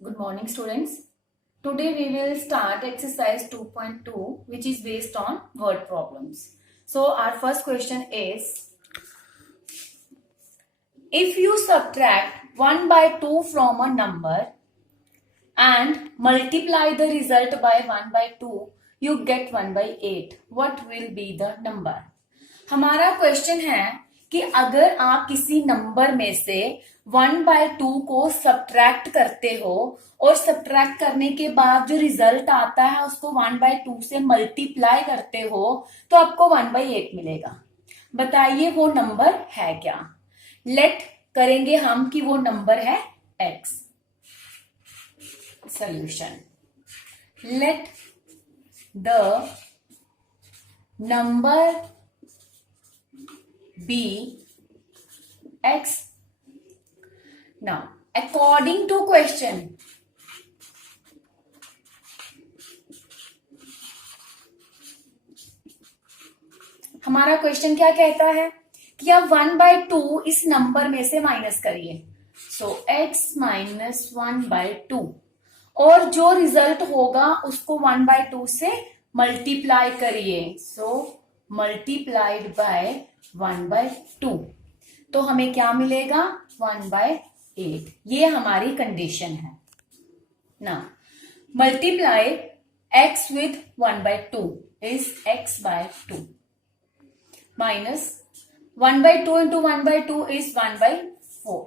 Good morning, students. Today we will start exercise 2.2, which is based on word problems. So our first question is, if you subtract 1 by 2 from a number and multiply the result by 1 by 2, you get 1 by 8. What will be the number? हमारा question है कि अगर आप किसी number में से 1 by 2 को subtract करते हो और सब्ट्रैक्ट करने के बाद जो रिजल्ट आता है उसको 1 बाय 2 से मल्टीप्लाई करते हो तो आपको 1 बाय 8 मिलेगा। बताइए वो नंबर है क्या? लेट करेंगे हम कि वो नंबर है x। Solution, let the number be x. Now, according to question, हमारा क्वेश्चन क्या कहता है कि आप 1 बाय 2 इस नंबर में से माइनस करिए। सो x माइनस 1 बाय 2 और जो रिजल्ट होगा उसको 1 बाय 2 से मल्टीप्लाई करिए। सो मल्टीप्लाइड बाय 1 बाय 2 तो हमें क्या मिलेगा? 1 बाय 8। ये हमारी कंडीशन है ना। Multiply x with 1 by 2 is x by 2 minus 1 by 2 into 1 by 2 is 1 by 4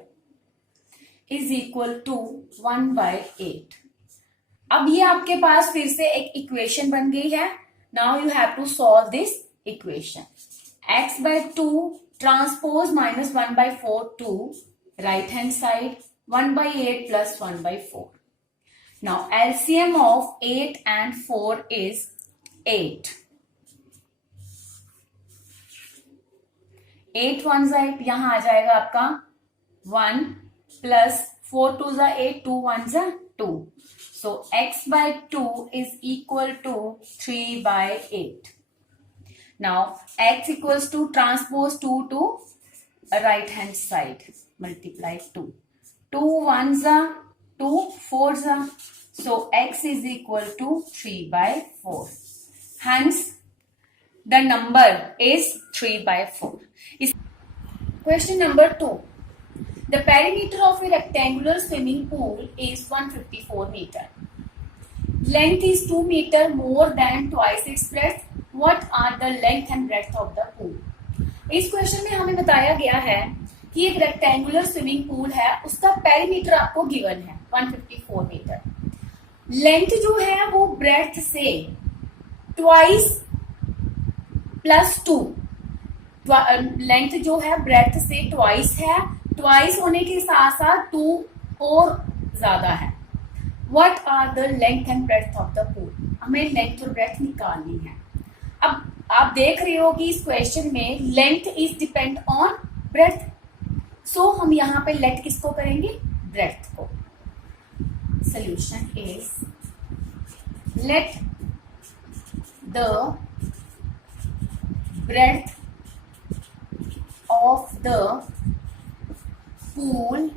is equal to 1 by 8। अब ये आपके पास फिर से एक इक्वेशन बन गई है। Now you have to solve this equation. x by 2 transpose minus 1 by 4 to right hand side, 1 by 8 plus 1 by 4. Now LCM of 8 and 4 is 8. 8 1 जा 8, यहां आ जाएगा आपका 1 plus 4 2 जा 8, 2 1 जा 2. So x by 2 is equal to 3 by 8. Now x equals to transpose 2 to right hand side, multiply 2. 2 1s are 2, 4s are. So x is equal to 3 by 4. Hence the number is 3 by 4. Question number 2. The perimeter of a rectangular swimming pool is 154 meter. Length is 2 meter more than twice its breadth. What are the length and breadth of the pool? इस question में हमें बताया गया है कि एक rectangular swimming pool है, उसका पेरीमीटर आपको गिवन है 154 मीटर। लेंथ जो है वो ब्रेड्थ से ट्वाइस प्लस 2, लेंथ जो है ब्रेड्थ से ट्वाइस है, ट्वाइस होने के साथ साथ 2 और ज्यादा है। What are the length and breadth of the pool? हमें लेंथ और ब्रेड्थ निकालनी है। अब आप देख रहे हो कि इस क्वेश्चन में length is depend on breadth, so हम यहां पे लेट किसको करेंगे? ब्रेड्थ को। Solution is let the breadth of the pool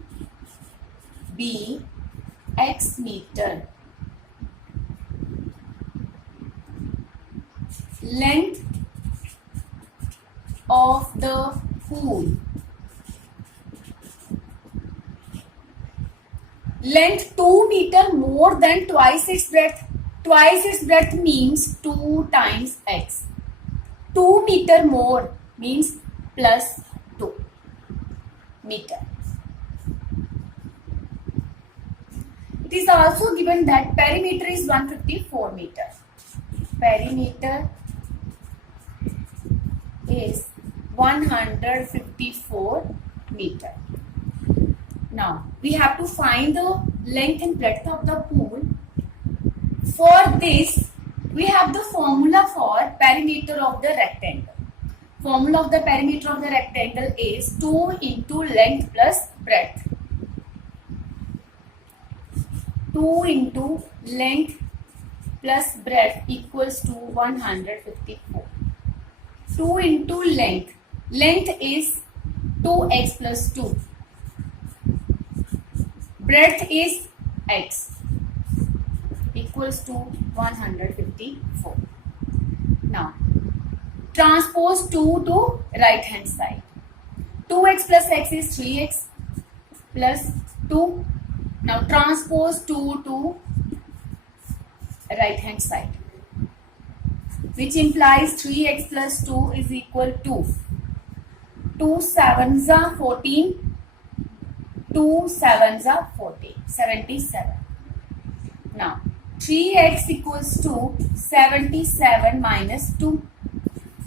be x metre, length of the pool, length 2 meter more than twice its breadth. Twice its breadth means 2 times x. 2 meter more means plus 2 meter. It is also given that perimeter is 154 meter. Perimeter is 154 meter. Now we have to find the length and breadth of the pool. For this we have the formula for perimeter of the rectangle. Formula of the perimeter of the rectangle is 2 into length plus breadth. 2 into length plus breadth equals to 154. 2 into length. Length is 2x plus 2. Breadth is x equals to 154. Now transpose 2 to right hand side. 2x plus x is 3x plus 2. Now transpose 2 to right hand side, which implies 3x plus 2 is equal to 2 sevens are 14, 2 sevens are 40, 77. Now 3x equals to 77 minus 2,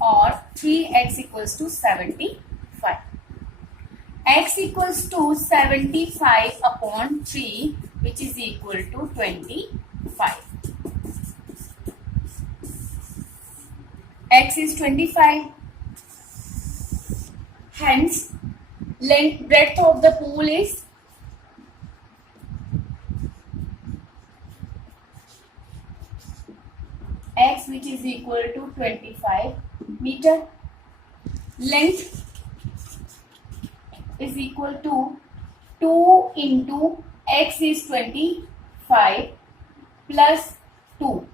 or 3x equals to 75. X equals to 75 upon 3, which is equal to 25. X is 25. Hence, breadth of the pool is x, which is equal to 25 meter. Length is equal to 2 into x is 25 plus 2.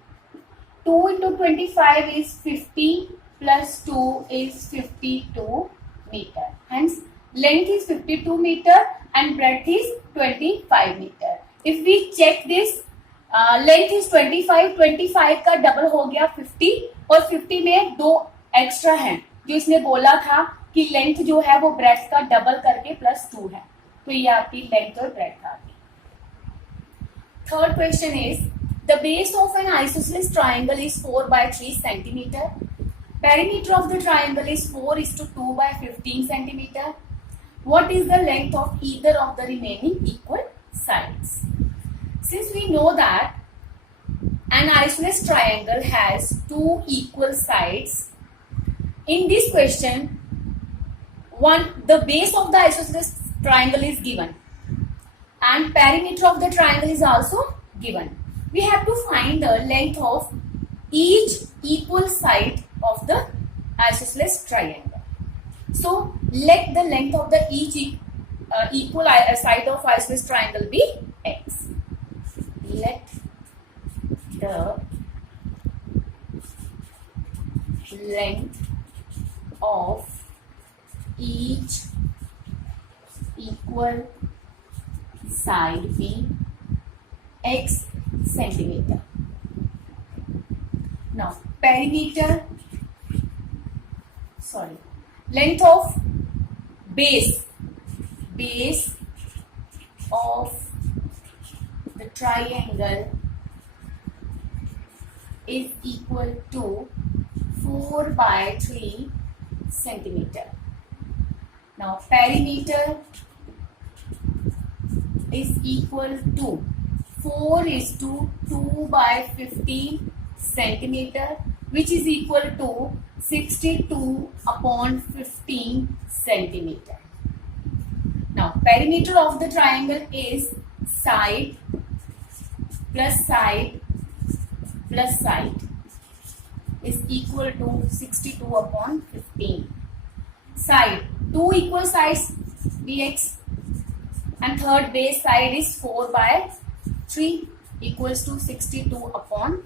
2 into 25 is 50 plus 2 is 52 meter. Hence, length is 52 meter and breadth is 25 meter. If we check this, length is 25, 25 का double हो गया 50 और 50 में 2 extra हैं जो इसने बोला था कि लेंथ जो है वो ब्रेड्थ का डबल करके प्लस 2 है, तो ये आपकी लेंथ और ब्रेड्थ आ गई. Third question is the base of N isosceles triangle is 4 by 3 centimeter. Perimeter of the triangle is 4:2 by 15 centimeter. What is the length of either of the remaining equal sides? Since we know that an isosceles triangle has 2 equal sides, in this question, the base of the isosceles triangle is given and perimeter of the triangle is also given. We have to find the length of each equal side of the isosceles triangle. So let the length of the each equal side of isosceles triangle be x. Let the length of each equal side be x centimeter. Now length of base of the triangle is equal to 4 by 3 centimeter. Now perimeter is equal to 4:2 by 15 centimeter, which is equal to 62 upon 15 centimeter. Now perimeter of the triangle is side plus side plus side is equal to 62 upon 15. Side, 2 equal sides dx, and third base side is 4 by 3 equals to 62 upon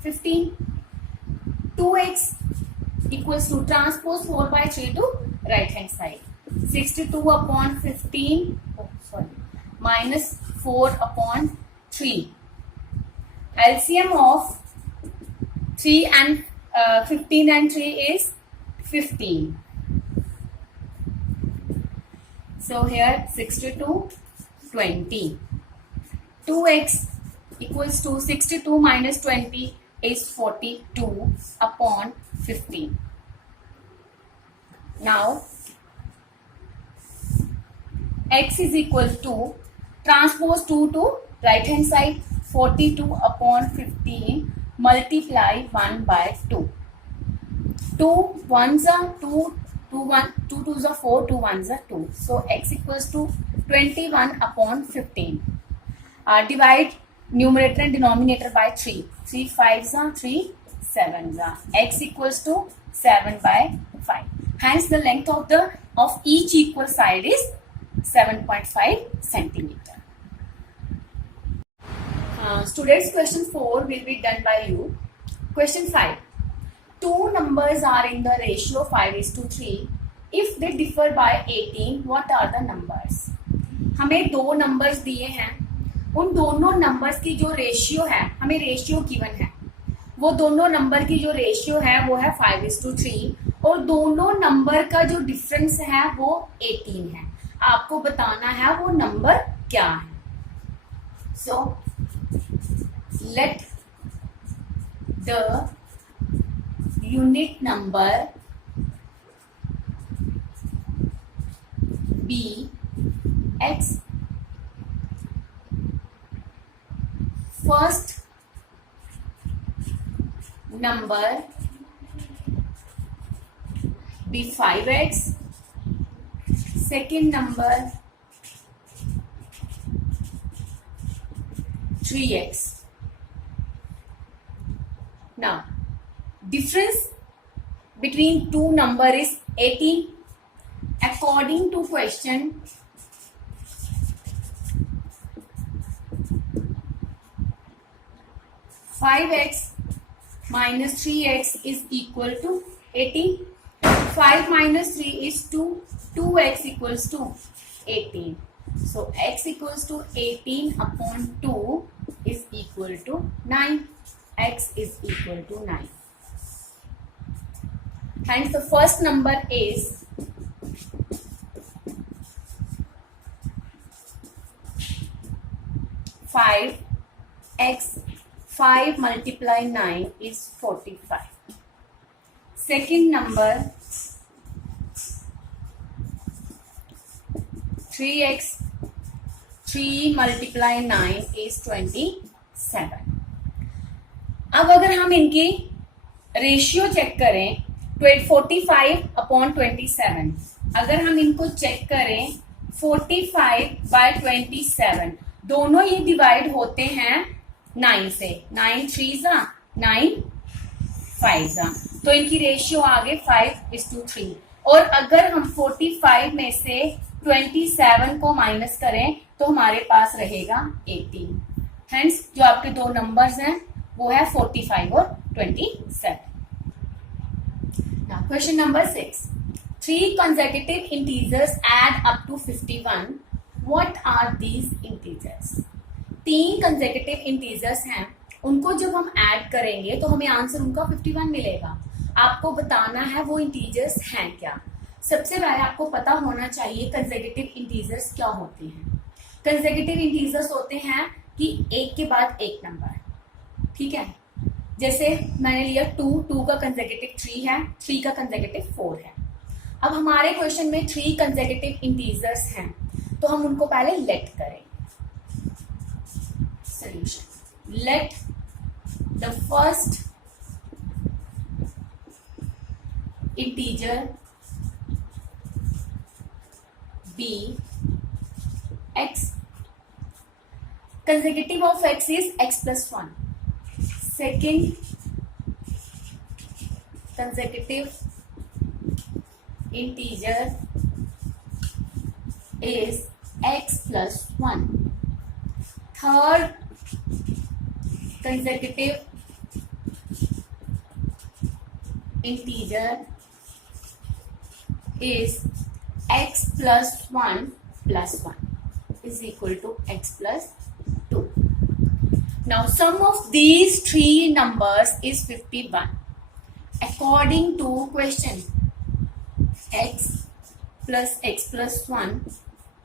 15. 2x equals to transpose 4 by 3 to right hand side. 62 upon 15 minus 4 upon 3. LCM of 3 and 15 and 3 is 15. So here 62, 20. 2x equals to 62 minus 20 is 42 upon 15. Now x is equal to transpose 2 to right hand side. 42 upon 15 multiply 1 by 2. 2 ones are 2, 2 twos are 4, 2 ones are 2. So x equals to 21 upon 15. Divide numerator and denominator by 3. 3 5s are 3 7s are. X equals to 7 by 5. Hence the length of each equal side is 7.5 centimeter. Now, today's question 4 will be done by you. Question 5. Two numbers are in the ratio 5:3. If they differ by 18, what are the numbers? हमें दो numbers दिए हैं, उन दोनों numbers की जो ratio है, हमें रेशियो गिवन है, वो दोनों नंबर की जो रेशियो है वो है 5:3 और दोनों नंबर का जो डिफरेंस है वो 18 है. आपको बताना है वो नंबर क्या है. So let the unit number be x. First number be 5x, second number 3x. Now, difference between two number is 18. According to question, 5x minus 3x is equal to 18. 5 minus 3 is 2. 2x equals to 18. So x equals to 18 upon 2 is equal to 9. X is equal to 9. Hence the first number is 5x. 5 multiply 9 is 45. Second number 3x. 3 multiply 9 is 27. अब अगर हम इनकी ratio check करें 45 upon 27, अगर हम इनको check करें 45 bye 27, दोनों ये डिवाइड होते हैं 9 से. 9 3 जा 9 5 जा, तो इनकी रेशियो आ गए 5:3. और अगर हम 45 में से 27 को माइनस करें तो हमारे पास रहेगा 18. हेंस जो आपके दो नंबर्स हैं वो है 45 और 27. Now question number 6. 3 consecutive integers add up to 51. What are these integers? 3 consecutive integers हैं, उनको जब हम ऐड करेंगे तो हमें आंसर उनका 51 मिलेगा. आपको बताना है वो इंटीजर्स हैं क्या. सबसे पहले आपको पता होना चाहिए कंसेक्यूटिव इंटीजर्स क्या होते हैं. कंसेक्यूटिव इंटीजर्स होते हैं कि एक के बाद एक नंबर. ठीक है, जैसे मैंने लिया 2 का कंसेक्यूटिव 3 है, 3 का कंसेक्यूटिव 4 है. अब हमारे क्वेश्चन में 3 कंसेक्यूटिव इंटीजर्स हैं, तो हम उनको पहले लेट करें. Solution. Let the first integer be x. Consecutive of x is x plus 1. Second consecutive integer is x plus 1. Third consecutive integer is x plus 1 plus 1 is equal to x plus 2. Now sum of these three numbers is 51. According to question, x plus 1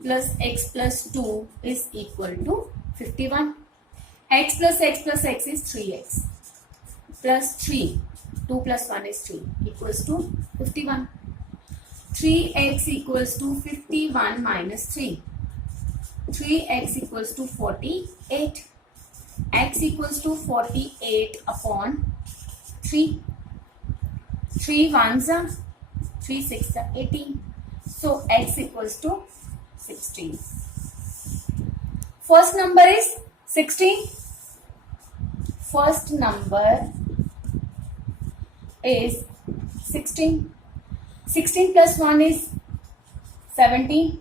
plus x plus 2 is equal to 51. x plus x is 3x plus 3. 2 plus 1 is 3 equals to 51. 3x equals to 51 minus 3. 3x equals to 48. X equals to 48 upon 3. 3 ones are 3 6 are 18. So x equals to 16. First number is 16. First number is 16. 16 plus 1 is 17.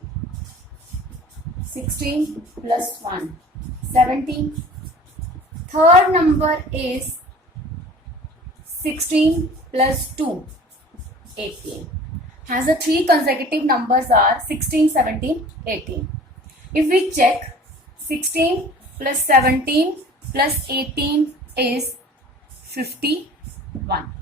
16 plus 1 17. Third number is 16 plus 2, 18. Has the three consecutive numbers are 16, 17, 18. If we check, 16 plus 17 plus 18 is 51.